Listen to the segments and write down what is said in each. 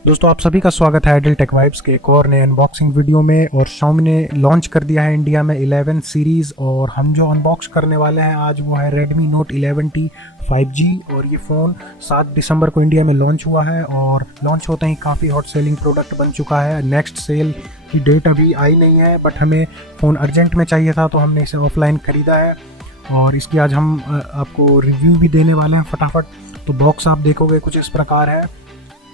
दोस्तों आप सभी का स्वागत है आइडल टेक वाइब्स के एक और नए अनबॉक्सिंग वीडियो में। और Xiaomi ने लॉन्च कर दिया है इंडिया में 11 सीरीज़, और हम जो अनबॉक्स करने वाले हैं आज वो है Redmi Note 11T 5G। और ये फ़ोन 7 दिसंबर को इंडिया में लॉन्च हुआ है और लॉन्च होते ही काफ़ी हॉट सेलिंग प्रोडक्ट बन चुका है। नेक्स्ट सेल की डेट अभी आई नहीं है, बट हमें फ़ोन अर्जेंट में चाहिए था तो हमने इसे ऑफलाइन ख़रीदा है और इसकी आज हम आपको रिव्यू भी देने वाले हैं फटाफट। तो बॉक्स आप देखोगे कुछ इस प्रकार है।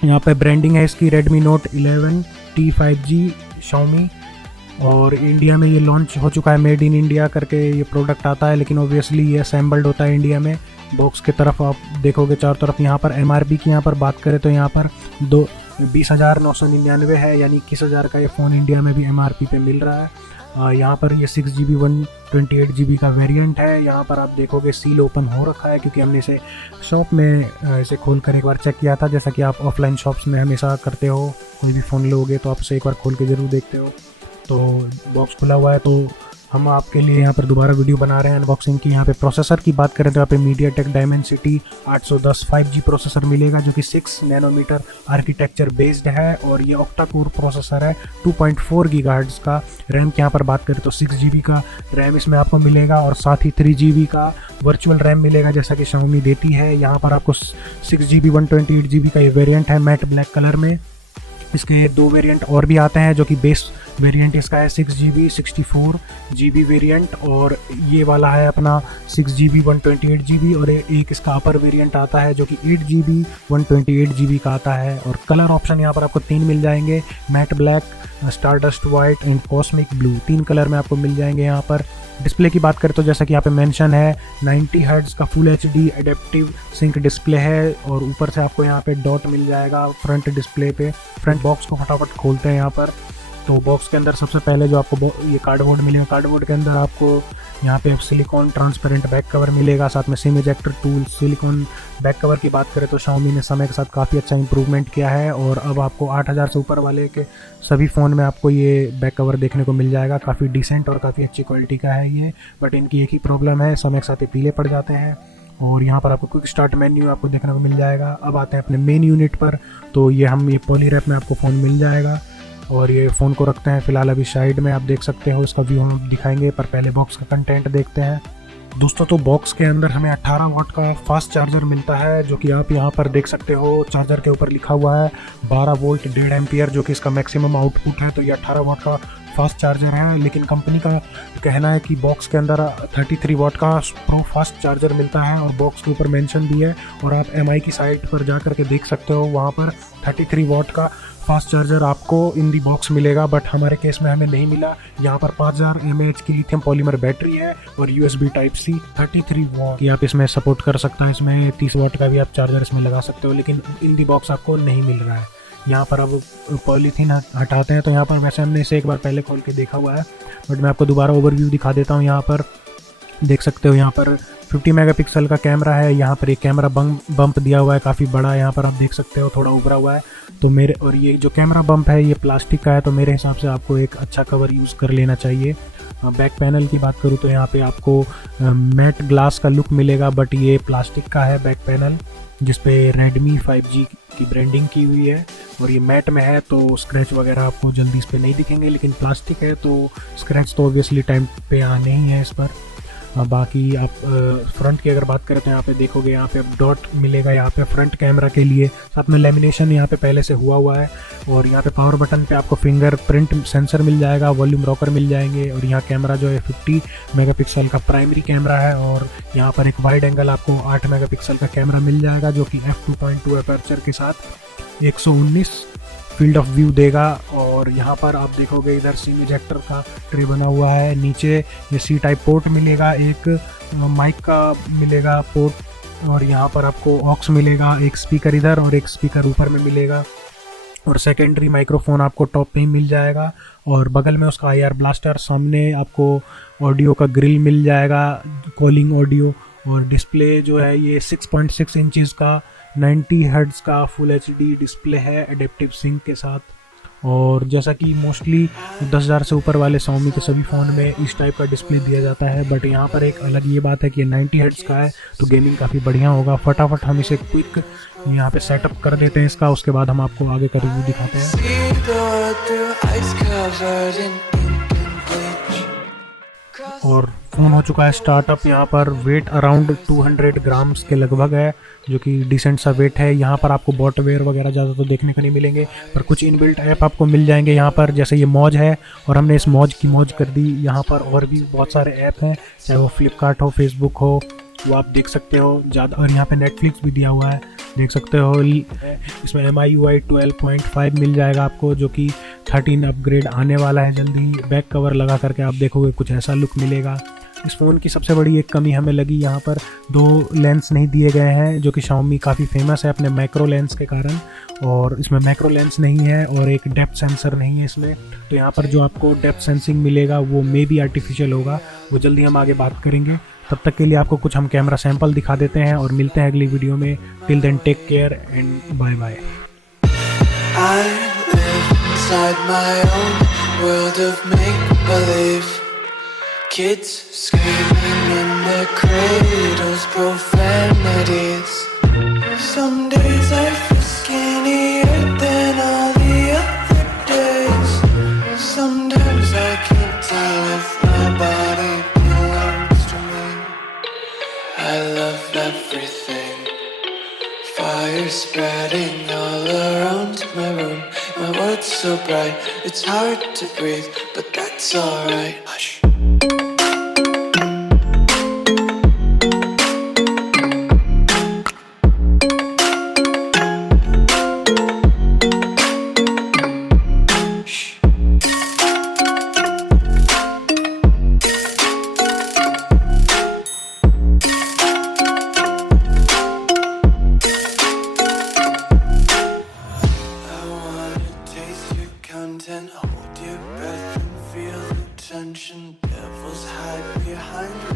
यहाँ पे ब्रांडिंग है इसकी Redmi Note 11T 5G Xiaomi, और इंडिया में ये लॉन्च हो चुका है। मेड इन इंडिया करके ये प्रोडक्ट आता है, लेकिन ऑब्वियसली ये असेंबल्ड होता है इंडिया में। बॉक्स की तरफ आप देखोगे चारों तरफ यहाँ पर MRP की यहाँ पर बात करें तो यहाँ पर 20,999 है, यानी 21,000 का ये फ़ोन इंडिया में भी MRP पे मिल रहा है। यहाँ पर ये 6GB 128GB का वेरिएंट है। यहाँ पर आप देखोगे सील ओपन हो रखा है क्योंकि हमने इसे शॉप में इसे खोल कर एक बार चेक किया था, जैसा कि आप ऑफलाइन शॉप्स में हमेशा करते हो। कोई भी फ़ोन लोगे तो आप उसे एक बार खोल के ज़रूर देखते हो। तो बॉक्स खुला हुआ है तो हम आपके लिए यहाँ पर दोबारा वीडियो बना रहे हैं अनबॉक्सिंग की। यहाँ पे प्रोसेसर की बात करें तो यहाँ पे MediaTek Dimensity 810 5G प्रोसेसर मिलेगा, जो कि 6 नैनोमीटर आर्किटेक्चर बेस्ड है, और ये ऑक्टा कोर प्रोसेसर है। 2.4 गीगाहर्ट्ज़ का रैम की यहाँ पर बात करें तो 6GB का रैम इसमें आपको मिलेगा, और साथ ही 3GB का वर्चुअल रैम मिलेगा जैसा कि Xiaomi देती है। यहाँ पर आपको 6GB 128GB का ये वेरियंट है मैट ब्लैक कलर में। इसके दो वेरिएंट और भी आते हैं, जो कि बेस वेरिएंट इसका है 6GB 64GB वेरिएंट, और ये वाला है अपना 6GB 128GB, और एक इसका अपर वेरिएंट आता है जो कि 8GB 128GB का आता है। और कलर ऑप्शन यहाँ पर आपको 3 मिल जाएंगे, matte black, stardust white and cosmic blue. 3 colour में आपको मिल जाएंगे यहाँ पर। डिस्प्ले की बात करें तो जैसा कि यहाँ पे मेंशन है 90 हर्ट्ज़ का full HD adaptive sync display है, और ऊपर से आपको यहाँ पे डॉट मिल जाएगा फ्रंट डिस्प्ले पे। फ्रंट बॉक्स को फटाफट खोलते हैं यहाँ पर। तो बॉक्स के अंदर सबसे पहले जो आपको ये कार्डबोर्ड मिलेगा, कार्डबोर्ड के अंदर आपको यहाँ पे सिलिकॉन ट्रांसपेरेंट बैक कवर मिलेगा, साथ में SIM ejector tool. Silicon back cover की बात करें तो Xiaomi ने समय के साथ काफ़ी अच्छा इंप्रूवमेंट किया है, और अब आपको 8,000 से ऊपर वाले के सभी फ़ोन में आपको ये बैक कवर देखने को मिल जाएगा। काफ़ी डिसेंट और काफ़ी अच्छी क्वालिटी का है ये, बट इनकी एक ही प्रॉब्लम है, समय के साथ ये पीले पड़ जाते हैं। और यहाँ पर आपको क्विक स्टार्ट मेन्यू आपको देखने को मिल जाएगा। अब आते हैं अपने मेन यूनिट पर, तो ये पॉली रैप में आपको फ़ोन मिल जाएगा, और ये फ़ोन को रखते हैं फ़िलहाल अभी साइड में। आप देख सकते हो इसका व्यू हम दिखाएंगे, पर पहले बॉक्स का कंटेंट देखते हैं। दोस्तों तो बॉक्स के अंदर हमें 18 वाट का फास्ट चार्जर मिलता है, जो कि आप यहाँ पर देख सकते हो। चार्जर के ऊपर लिखा हुआ है 12 वोल्ट 1.5 एम्पियर, जो कि इसका मैक्सिमम आउटपुट है। तो ये 18 वाट का फास्ट चार्जर है, लेकिन कंपनी का कहना है कि बॉक्स के अंदर 33 वाट का प्रो फास्ट चार्जर मिलता है, और बॉक्स के ऊपर मेंशन भी है। और आप MI की साइट पर जा करके देख सकते हो, वहाँ पर 33 वाट का फास्ट चार्जर आपको इन दी बॉक्स मिलेगा, बट हमारे केस में हमें नहीं मिला। यहाँ पर 5000 mAh की लिथियम पॉलीमर बैटरी है, और USB Type-C 33 वाट की आप इसमें सपोर्ट कर सकता है। इसमें 30 वाट का भी आप चार्जर इसमें लगा सकते हो, लेकिन इन दी बॉक्स आपको नहीं मिल रहा है। यहाँ पर अब पॉलीथीन हटाते हैं, तो यहाँ पर वैसे हमने इसे एक बार पहले खोल के देखा हुआ है, बट मैं आपको दोबारा ओवरव्यू दिखा देता हूँ। यहाँ पर देख सकते हो, यहाँ पर 50 मेगापिक्सल का कैमरा है। यहाँ पर एक कैमरा बम्प दिया हुआ है काफ़ी बड़ा, यहाँ पर आप देख सकते हो थोड़ा उभरा हुआ है। तो और ये जो कैमरा बम्प है ये प्लास्टिक का है, तो मेरे हिसाब से आपको एक अच्छा कवर यूज़ कर लेना चाहिए। बैक पैनल की बात करूँ तो यहाँ पे आपको मैट ग्लास का लुक मिलेगा, बट ये प्लास्टिक का है बैक पैनल, जिसपे Redmi 5G की ब्रांडिंग की हुई है, और ये मैट में है तो स्क्रैच वगैरह आपको जल्दी इस पर नहीं दिखेंगे, लेकिन प्लास्टिक है तो स्क्रैच तो ऑब्वियसली टाइम पे आने ही है इस पर। बाकी आप फ्रंट की अगर बात करें तो यहाँ पे देखोगे, यहाँ पे डॉट मिलेगा यहाँ पे फ्रंट कैमरा के लिए, साथ में लेमिनेशन यहाँ पे पहले से हुआ है। और यहाँ पे पावर बटन पे आपको फिंगरप्रिंट सेंसर मिल जाएगा, वॉल्यूम रॉकर मिल जाएंगे, और यहाँ कैमरा जो है 50 मेगापिक्सल का प्राइमरी कैमरा है, और यहाँ पर एक वाइड एंगल आपको 8 मेगापिक्सल का कैमरा मिल जाएगा, जो कि f2.2 अपर्चर के साथ 119 फील्ड ऑफ व्यू देगा। और यहाँ पर आप देखोगे इधर सिम इजेक्टर का ट्रे बना हुआ है, नीचे ये C टाइप पोर्ट मिलेगा, एक माइक का मिलेगा पोर्ट, और यहाँ पर आपको ऑक्स मिलेगा, एक स्पीकर इधर और एक स्पीकर ऊपर में मिलेगा, और सेकेंडरी माइक्रोफोन आपको टॉप पे ही मिल जाएगा, और बगल में उसका IR ब्लास्टर। सामने आपको ऑडियो का ग्रिल मिल जाएगा, कॉलिंग ऑडियो, और डिस्प्ले जो है ये 6.6 इंचज़ का 90 हर्ट्ज़ का फुल HD डिस्प्ले है एडेप्टिव सिंक के साथ। और जैसा कि मोस्टली 10,000 से ऊपर वाले Xiaomi के सभी फ़ोन में इस टाइप का डिस्प्ले दिया जाता है, बट यहाँ पर एक अलग ये बात है कि 90 हर्ट्ज़ का है तो गेमिंग काफ़ी बढ़िया होगा। फटाफट हम इसे क्विक यहाँ पे सेटअप कर देते हैं इसका, उसके बाद हम आपको आगे का रिव्यू दिखाते हैं। और फ़ोन हो चुका है स्टार्टअप। यहाँ पर वेट अराउंड 200 ग्राम्स के लगभग है, जो कि डिसेंट सा वेट है। यहाँ पर आपको बॉटवेयर वगैरह ज़्यादा तो देखने को नहीं मिलेंगे, पर कुछ इनबिल्ट ऐप आपको मिल जाएंगे यहाँ पर, जैसे ये मौज है और हमने इस मौज की मौज कर दी। यहाँ पर और भी बहुत सारे ऐप हैं, चाहे वो फ्लिपकार्ट हो, फेसबुक हो, वो आप देख सकते हो ज़्यादा। और यहाँ पे नेटफ्लिक्स भी दिया हुआ है, देख सकते हो। इसमें MIUI 12.5 मिल जाएगा आपको, जो कि 13 अपग्रेड आने वाला है जल्दी। बैक कवर लगा करके आप देखोगे कुछ ऐसा लुक मिलेगा। इस फ़ोन की सबसे बड़ी एक कमी हमें लगी, यहाँ पर 2 लेंस नहीं दिए गए हैं, जो कि Xiaomi काफ़ी फेमस है अपने मैक्रो लेंस के कारण, और इसमें मैक्रो लेंस नहीं है और एक डेप्थ सेंसर नहीं है इसमें। तो यहाँ पर जो आपको डेप्थ सेंसिंग मिलेगा वो मे बी आर्टिफिशियल होगा, वो जल्दी हम आगे बात करेंगे। तब तक के लिए आपको कुछ हम कैमरा सैंपल दिखा देते हैं और मिलते हैं अगली वीडियो में। Till then take care and bye bye. Kids screaming in their cradles, profanities. Some days I feel skinnier than all the other days. Sometimes I can't tell if my body belongs to me. I love everything. Fire spreading all around my room. My world's so bright, it's hard to breathe, but that's alright. Hush. Hold your breath and feel the tension. Devils hide behind